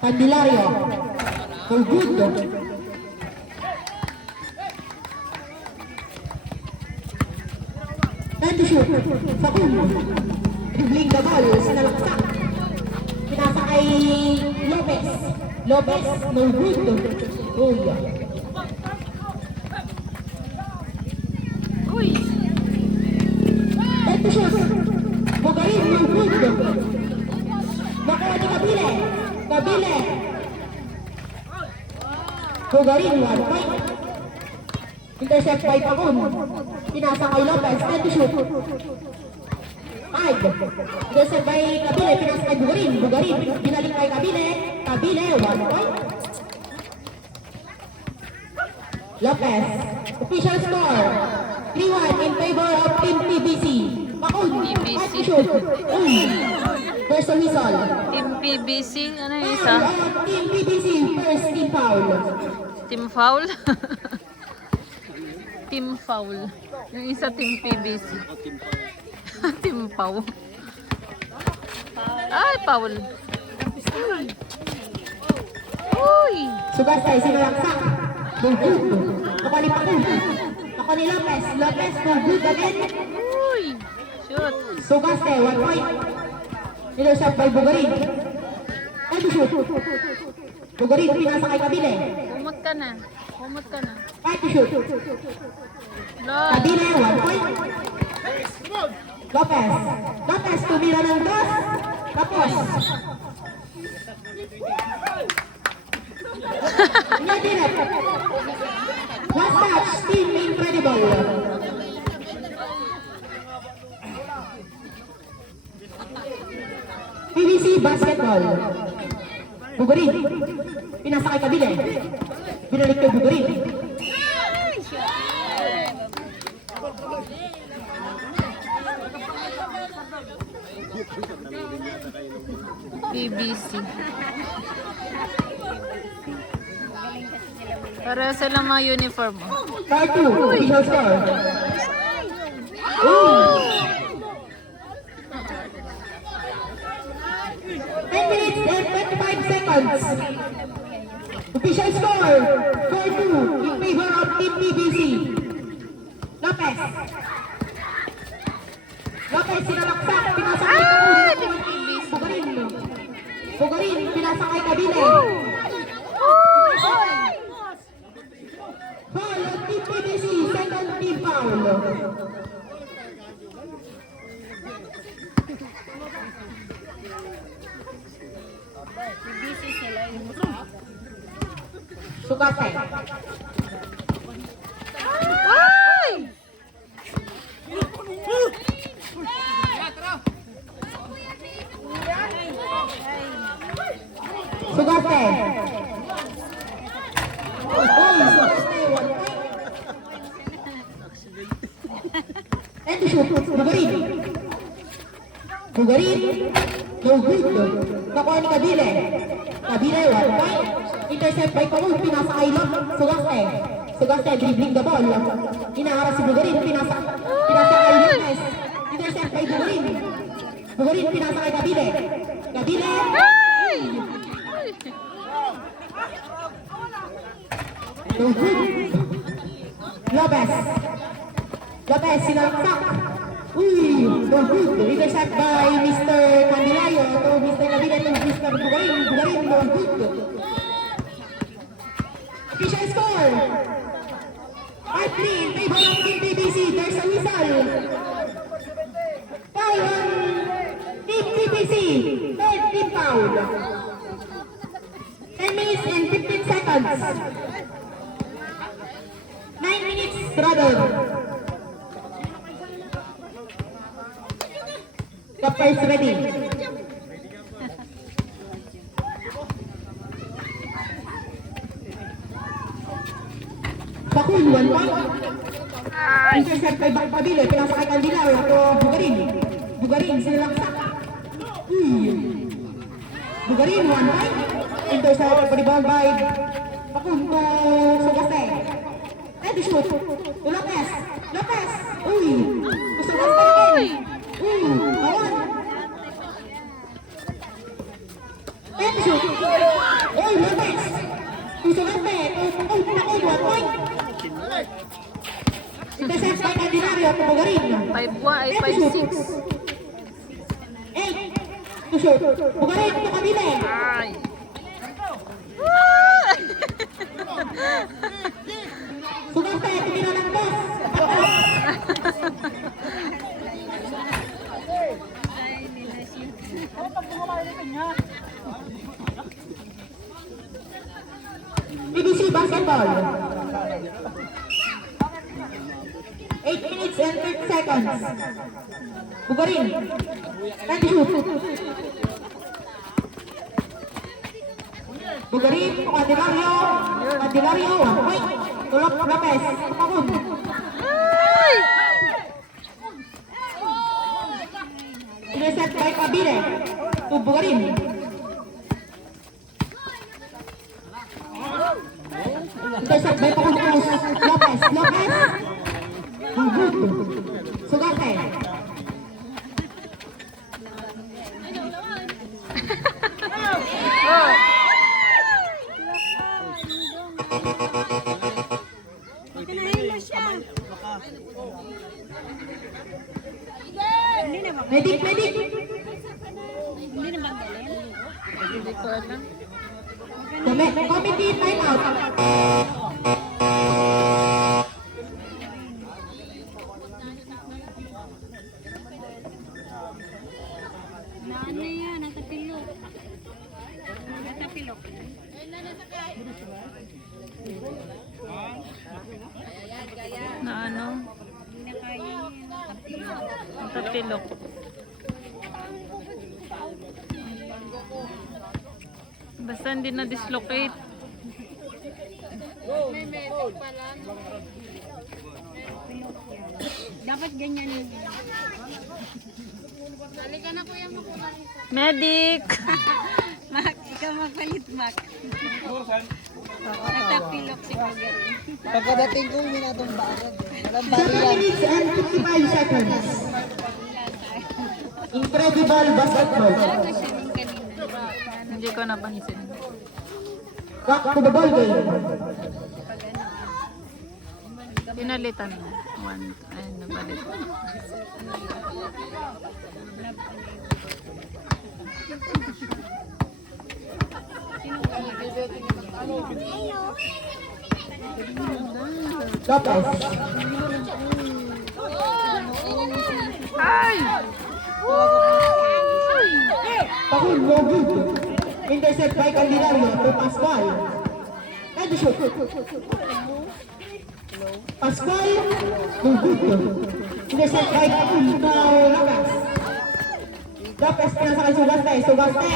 Candelario. For good. Time to shoot. Fakun. Dribbling the ball. Sinalaksak. Pinasa kay Lopez. Lopez. No good. Uy. Uy! Time to shoot. Bugarin. No good. Nakuha ni Kabile. Kabile. Bugarin. 1 point. Intercept by Pakun. Pinasa kay Lopez. Time to shoot. 5. Intercept by Kabile. Pinasa kay Bugarin. Bugarin. Binalik kay Kabile. Kabile. 1 point. Lopez. Official score. 3-1 in favor of Team PBC. Pakun. Time to shoot. First the whistle. Team PBC, ano yung isa? Team PBC. First team foul. Team foul? Team foul. Yung isa team PBC. Team foul. Ay, foul. Uy! Sugasay, sinalaksak. Bugud. Ako ni Pakun. Ako ni Lopez. Lopez, bugud again. Uy! Shoot. Sugasay, 1 point. Intercept by Bugarin. Time to shoot. Bugarin, pinasa kay Kabile. Humot ka na. Humot ka na. Time to shoot. Lord. Kabile, 1 point. Lopez. Lopez, tumira ng dos. Tapos. Nadinet. Last touch, Team Incredible. PBC Basketball. Bugarin. Pinasa kay Kabile. Binalik kay Bugarin. PBC. Para sila mga uniform. Part 2, official score. 10 minutes and 25 seconds. Official score, 4-2 in favor of Team PBC. Lopez. Lopez, sinalaksak, pinasa kay Bugarin. Bugarin, pinasa kay Kabile. Foul on Team PBC, second team foul. Sugasay. Ay! Sugasay. Sugasay, 1 point. And to shoot, Bugarin. Bugarin, no good. Nakuha ni Kabile. Kabile, 1 point. Intercept by Pakun, pinasa kay Sugasay. Sugasay, dribbling the ball. Inaharap si Bugarin, pinasa kay Lopez. Intercept by Bugarin. Bugarin, pinasa kay Kabile. Kabile. No good. Lopez. Lopez, sinalaksak. Uy, no good. Intercept by Mr. Candelario to Mr. Kabile to Mr. Bugarin. Bugarin, no good. Official score. 5-3 in favor of Team PBC. There's a whistle. Foul on Team PBC. Third team foul. 10 minutes and 15 seconds. 9 minutes, brother. The first ready. Pakun, 1 point. Intercept kay Kabile, pinasa kay Candelario to Bugarin. Bugarin, sinalaksak. Bugarin, 1 point. Intercept, rebound by Pakun to Sugasay. Ready shoot. To Lopez. Lopez. Uy. To Sugasay. Awan. Ready shoot. Oy, Lopez! Susugaste! Pakul, 1 point! Intercept by Candelario, Bugarin. 5-6. 8 to shoot. Bugarin, to Cavite. Ay! Sugaste, tumira ng boss. BBC basketball. 8 minutes and 30 seconds. Bugarin. And shoot. Bugarin, Candelario. Candelario, 1 point. Tulok Lopez. Pakun. Ay! Intercept by Cavite. To Bugarin. Intercept by Pakun Cruz. Lopez. Lopez. Good. Sugarte. Oh! Medic, medic. Hindi ko alam. Committee time out. Ano yan? Natapilok. Natapilok. Na ano? Hindi na kaya yan. Natapilok. Ang tapilok. Basta hindi na dislocate. Dapat ganyan. Medic! Mak, ikaw magpalit, Mak. Natapilok si Bugarin. Pagkadating ko, hindi na itong barad. Walang 7 barilan. minutes and 55 seconds. Incredible basketball. Bago siya nung kanina. Hindi ko napansin. Back to the ball game. Pinalitan mo. Ayun, nabalit. Lopez. Ay! Pakul, no good. Intercept by Candelario to Pascual. And the shoot. Pascual, no good. Intercept by Pakul to Lopez. Lopez pinasakay Sugaste. Sugaste,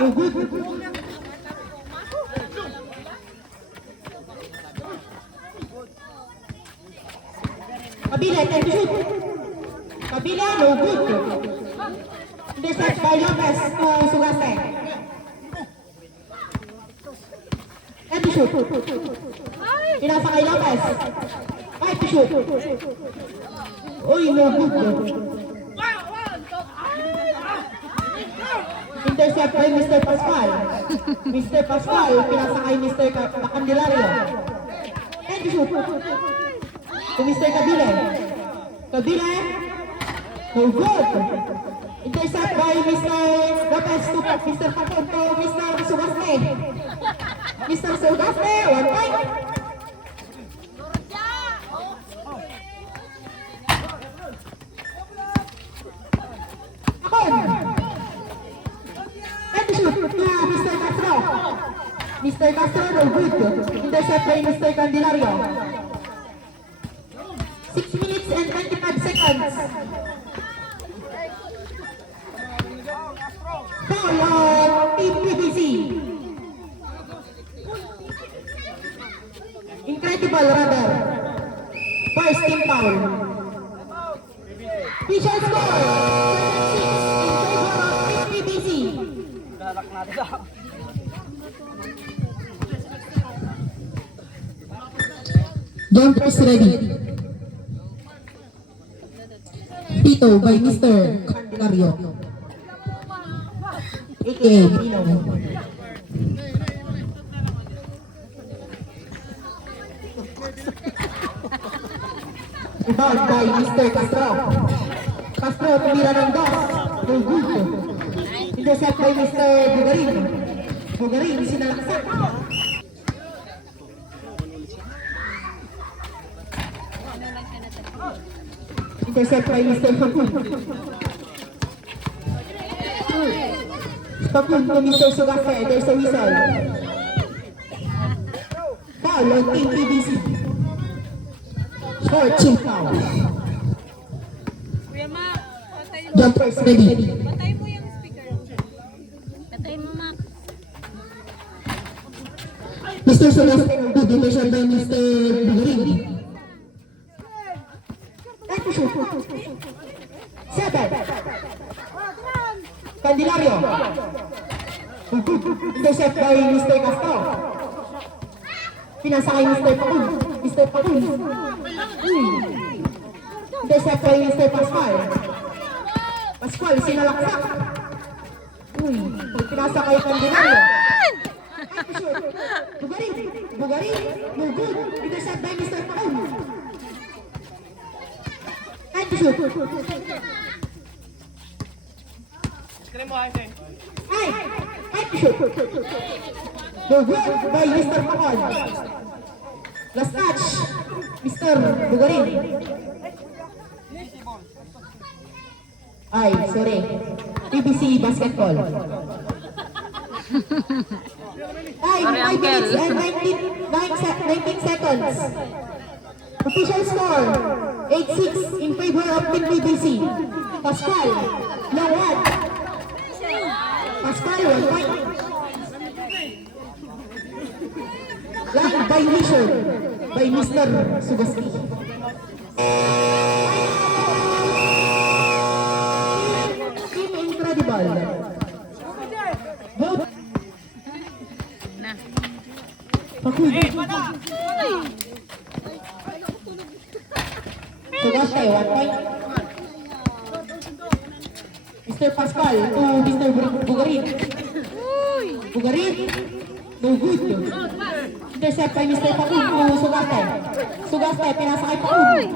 no good. Kabila, and the shoot. Kabila, no good. Intercept by Lopez to Sugaste. And the shoot. Pinasa kay Lopez. 5 to shoot. Uy, no good. Intercept by Mr. Pascual. Mr. Pascual, pinasa kay Mr. Candelario. And the shoot. To Mr. Kabile. Kabile. No good. Intercept by Mr. Lopez to Mr. Pakun to Mr. Sugaste. Mr. Sugaste, 1 point. Pakun. And the shoot to Mr. Castro. Mr. Castro, no good. Intercept by Mr. Candelario. 6 minutes and 25 seconds. Foul on Team PBC. Incredible rather. First team foul. Official score 7-6 in favor of Team PBC. Jump is ready. Tito by Mr. Candelario. A.K.A. Pino. Rebound by Mr. Castro. Castro tumira ng dos. No good. Intercept by Mr. Bugarin. Bugarin sinalaksak. Intercept by Mr. Fakun. Fakun to Mr. Sugafe. There's a whistle. Foul on Team PBC. Short chip foul. Kuya Mac, patay mo. Jumpers ready. Patay mo yung speaker. Patay mo, Mac. Mr. Sugafe. Good division by Mr. Bugarin. Seven. Candelario. Intercept by Mr. Castro. Pinasakay Mr. Pakul. Mr. Pakul. Intercept by Mr. Pascual. Pascual, sinalaksak. Pinasakay Candelario. Bugarin. Bugarin. No good. Intercept by Mr. Pakul. And to shoot. And to shoot. No good by Mr. Pakul. Last touch, Mr. Bugarin. Ay, sorry. PBC basketball. Ay, 5 minutes and 19 seconds. Official score, 8-6 in favor of Team PBC. Pascual, long one. Pascual, 1 point. Line violation by Mr. Sugaski. Team Incredible. Vote. Na. Pakul. Sugaski, 1 point. Mr. Pascual to Mr. Bugarin. Bugarin, no good. Intercept by Mr. Pakul to Sugaste. Sugaste, pinasakay Pakul.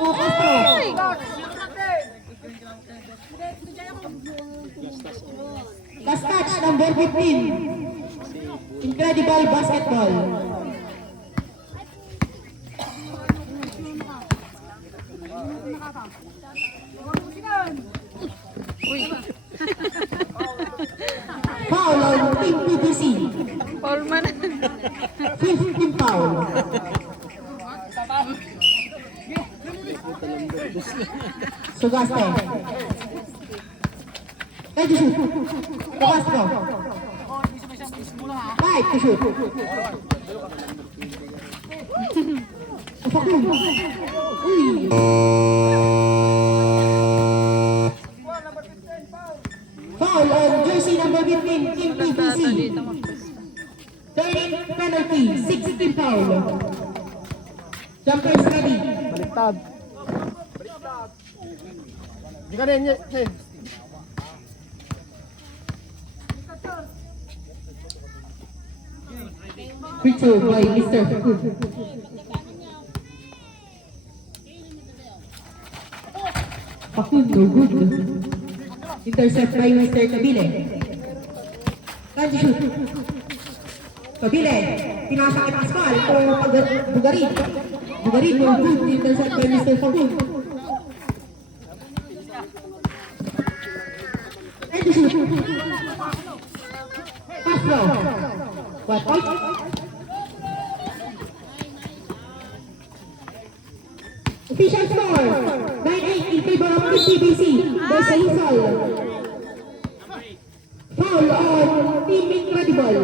To Castro. Last touch, number 15. Incredible basketball. Uy. Foul on Team PBC. Paul man. 15 foul. Sugaste. Ready to shoot. Castro. Right to shoot. Fakun. Uy. Foul on jersey number 15, Team PBC. Turning penalty, 16 foul. Jumpers ready. Baliktad. Di ka rin, Free throw by Mr. Fakun. Fakun, no good. Intercept by Mr. Kabile. Can't shoot. Kabile, pinasa kay Pascual to Bugarin. Bugarin, no good. Intercept by Mr. Fakun. And to shoot. Castro. What point? Official score, 9-8 in favor of PBC. There's a whistle. Foul on Team Incredible.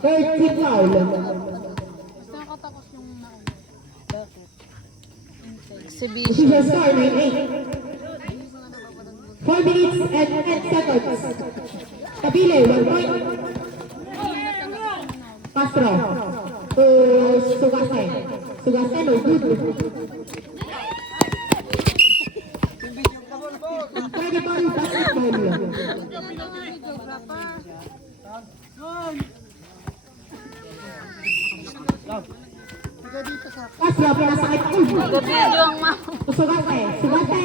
Third team foul. Exhibition. Official score, 9-8. 4 minutes and 10 seconds. Kabile, 1 point. Castro to Sugaste. Sugaste, no good. Incredible basketball. Taga dito Castro, pinasakay pa ulo. Nag-video ang ma'am. Sugate, sugate.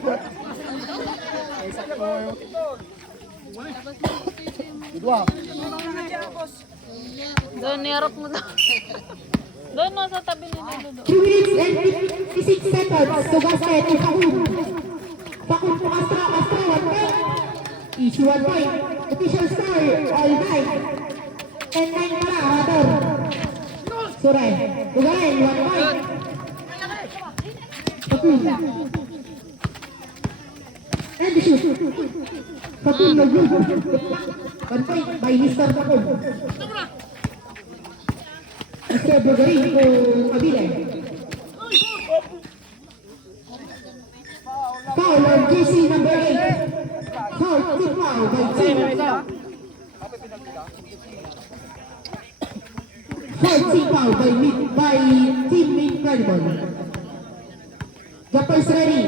Good. Dua. Doon, niyarap mo doon. Doon, no, sa tabi ni Lolo. 3 minutes and 56 seconds. Sugate to Fakun. Fakun to Castro, 1 point. Issue 1 point. Official score, all 9. 10-9 para, Rador. Suray. Bugarin, 1 point. Fakun. And the shoot. Fakun no good. 1 point by Mr. Fakun. Mr. Bugarin to Kabile. Foul on jersey number 8. Foul, good foul by team. Foul, team foul by team Incredible. Jumpers ready.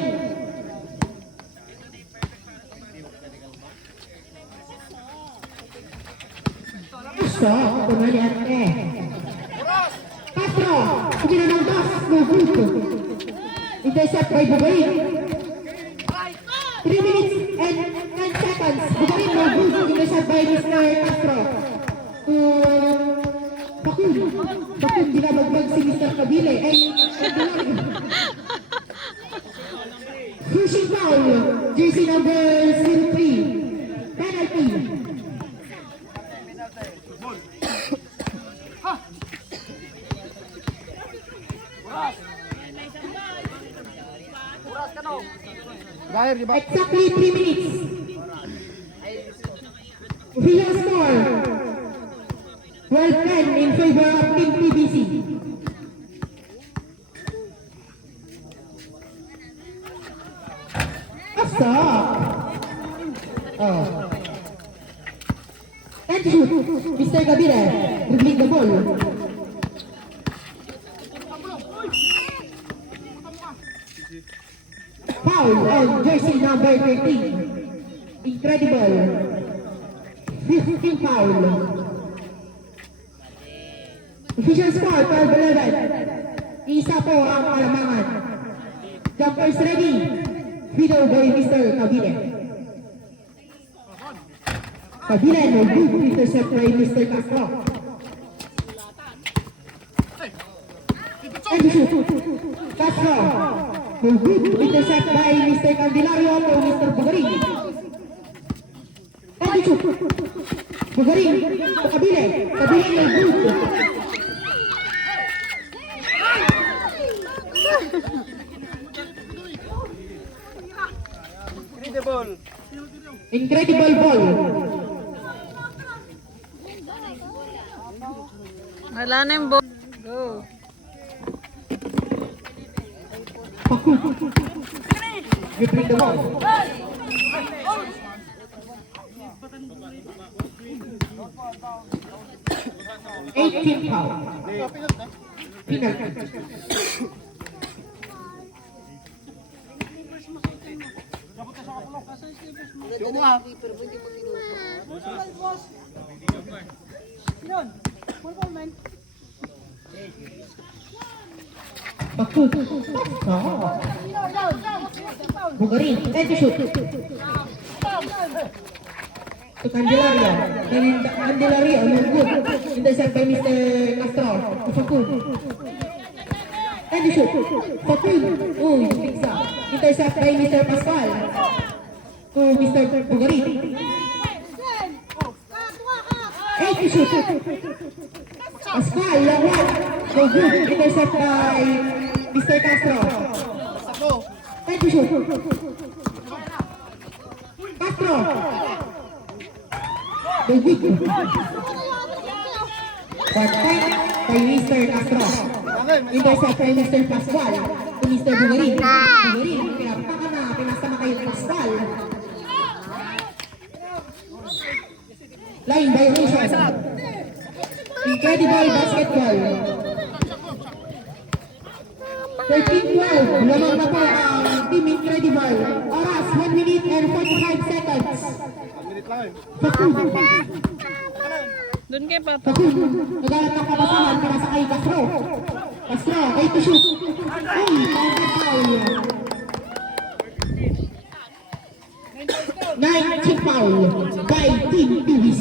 Castro, kembali ante. Castro, kumina ng das, no good. Intercept by Bugarin. 3 minutes and 10 seconds. Bugarin, no good. Intercept by Mr. Castro. Bakun. Bakun, binabagbag si Mr. Kabile. Crushing foul. Jersey number 03. Penalty. Gahir, di ba? Exactly 3 minutes. Official score 12-10 in favor of Team PBC. Stop. Oh. And shoot. Mr. Gabira dribbling the ball. Foul on jersey number 13. Incredible. 15 foul. Official score 12-11. Isa po ang kalamangan. Jumpers ready. Video by Mr. Kabile. Kabile no good intercept by Mr. Castro. And shoot. Castro. No good intercept by Mr. Candelario to Mr. Bugarin. And shoot. Bugarin to Kabile. Kabile no good. Incredible ball. Wala na yung ball. Go. Pakun. Dribbling the ball. Eighteen foul. Penalty. Pakun. Oh. Bugarin. And to shoot. To Candelario. Candelario, no good. Intercept by Mr. Castro. To Fakun. And to shoot. Fakun. Oh, pizza. Intercept by Mr. Pascual. To Mr. Bugarin. And to shoot. Pascual, long one. No good. Intercept by Mr. Castro. And to shoot. Castro. No good. 1 point by Mr. Castro. Intercept by Mr. Pascual to Mr. Bugarin. Bugarin, pinapaka na, pinasama kayo Pascual. Line violation. Incredible basketball. 13-12. Lamang na po ang Team Incredible. Oras, 1 minute and 45 seconds. Fakun. Doon kay Papa. Kakun, nagalat ng kabasahan para sa kay Castro. Castro, kay to shoot. Uy, foul. 19 foul by Team PBC.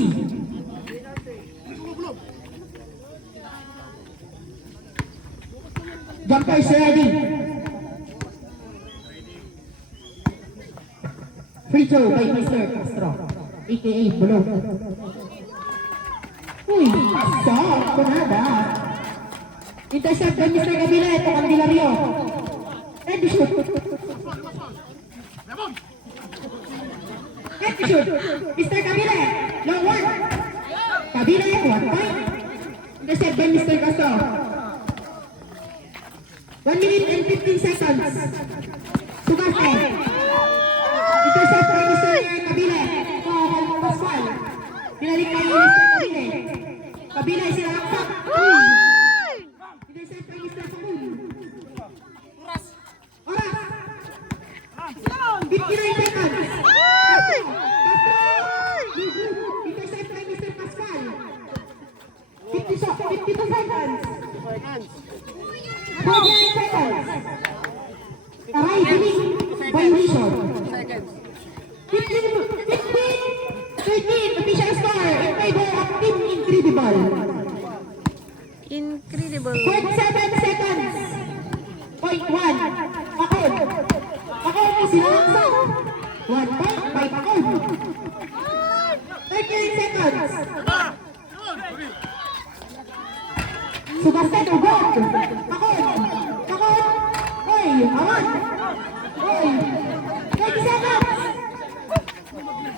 Jumpers ready. Free throw by Mr. Castro, aka Bulog. Uy, pasok, kunada. Intercept by Mr. Gabilet, Candilario. Ready shoot. Ready shoot. Mr. Gabilet, long one. Gabilet, 1 point. Intercept by Mr. Castro. 1 minute and 15 seconds. Sugarte. Intercept by Mr. Kabile. Pascual. Pinalik kay Mr. Kabile. Kabile, sinalaksak. Intercept by Mr. Kabul. Oras. 59 seconds. Intercept by Mr. Pascual. 52 seconds. 48 seconds. Aray, bilis. Violation. 13, official score in favor of Team Incredible. Incredible. 47 seconds. Point 1. Pakod. Pakod is sinalaksak. 1 point by Pakod. 39 seconds. Sugasted o gold. Pakod. Pakod. Oy, awan. Oy. 20 seconds.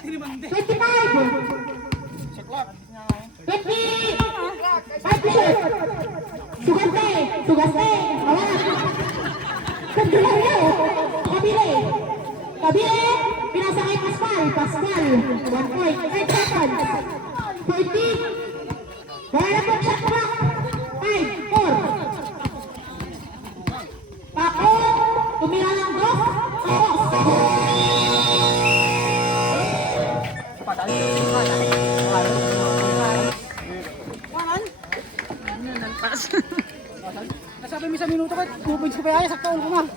25. 20. 5 to shoot. Sugaste. Awan. Candilario. Kabile. Kabile. Pinasa kay Pascual. 1 point. 5 seconds. 14. Wala po shot clock. 5, 4. Ako, tumira ng dos. Ako. Ano, nagpas. Nasabi mo sa minuto ka, 2 points ko pa ay, sakto ko na.